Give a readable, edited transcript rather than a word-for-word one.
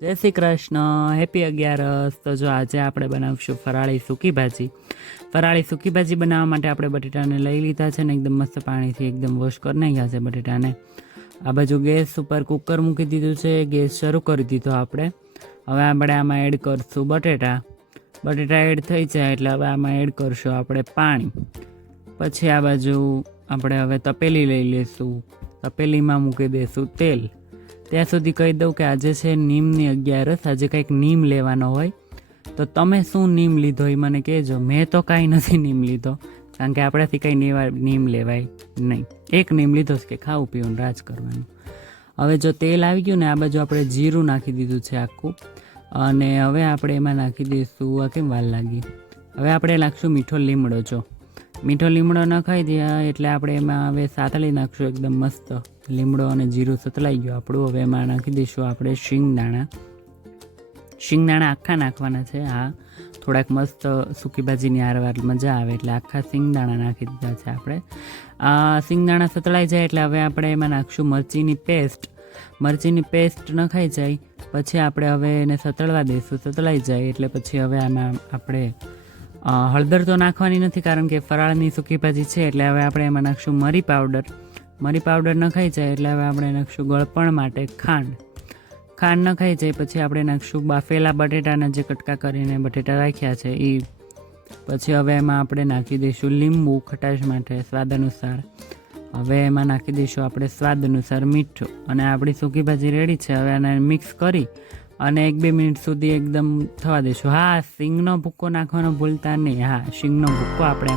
જય શ્રી કૃષ્ણ, હેપી 11. તો જો આજે આપણે બનાવશું ફરાળી સૂકી ભાજી. ફરાળી સૂકી ભાજી બનાવવા માટે આપણે બટેટાને લઈ લીધા છે ને એકદમ મસ્ત પાણીથી એકદમ વોશ કરી નાખ્યા છે બટેટાને. આ બાજુ ગેસ ઉપર કુકર મૂકી દીધું છે, ગેસ શરૂ કરી દીધો આપણે. હવે આપણે આમાં એડ કરશું બટેટા એડ થઈ જાય એટલે હવે આમાં એડ કરશું આપણે પાણી. પછી આ બાજુ આપણે હવે તપેલી લઈ લઈશું, તપેલીમાં મૂકી દઈશું તેલ. ત્યાં સુધી કહી દઉં કે આજે છે નીમની 11. આજે કંઈક નીમ લેવાનો હોય તો તમે શું નીમ લીધો એ મને કહેજો. મેં તો કાંઈ નથી નીમ લીધો, કારણ કે આપણાથી કંઈ નીમ લેવાય નહીં. એક નીમ લીધો છે કે ખાવું પીવું રાજ કરવાનું. હવે જો તેલ આવી ગયું ને આ બાજુ આપણે જીરું નાખી દીધું છે આખું, અને હવે આપણે એમાં નાખી દઈશું, આ કેમ વાર લાગી, હવે આપણે નાખશું મીઠો લીમડો. જો મીઠો લીમડો નખાઈ દે એટલે આપણે એમાં હવે સાતળી નાખશું એકદમ મસ્ત. લીમડો અને જીરું સતલાઈ ગયું આપણું. હવે એમાં નાખી દઈશું આપણે શિંગદાણા આખા નાખવાના છે. હા, થોડાક મસ્ત સૂકી ભાજીની આરવાર મજા આવે એટલે આખા શિંગદાણા નાખી દીધા છે આપણે. શિંગદાણા સતળાઈ જાય એટલે હવે આપણે એમાં નાખશું મરચીની પેસ્ટ. મરચીની પેસ્ટ નખાઈ જાય પછી આપણે હવે એને સતળવા દઈશું. સતળાઈ જાય એટલે પછી હવે આમાં આપણે હળદર તો નાખવાની નથી, કારણ કે ફરાળની સૂકી ભાજી છે. એટલે હવે આપણે એમાં નાખશું મરી પાવડર. મરી પાવડર નખાઈ જાય એટલે હવે આપણે નાખશું ગળપણ માટે ખાંડ. ખાંડ નખાઈ જાય પછી આપણે નાખશું બાફેલા બટેટાના જે કટકા કરીને બટેટા રાખ્યા છે એ. પછી હવે એમાં આપણે નાખી દઈશું લીંબુ ખટાશ માટે સ્વાદ અનુસાર. હવે એમાં નાખી દઈશું આપણે સ્વાદ અનુસાર મીઠું, અને આપણી સૂકી ભાજી રેડી છે. હવે આને મિક્સ કરી અને 1-2 મિનિટ સુધી એકદમ થવા દઈશું. હા, શીંગનો ભૂક્કો નાખવાનો ભૂલતા નહીં. હા, શીંગનો ભૂક્કો આપણે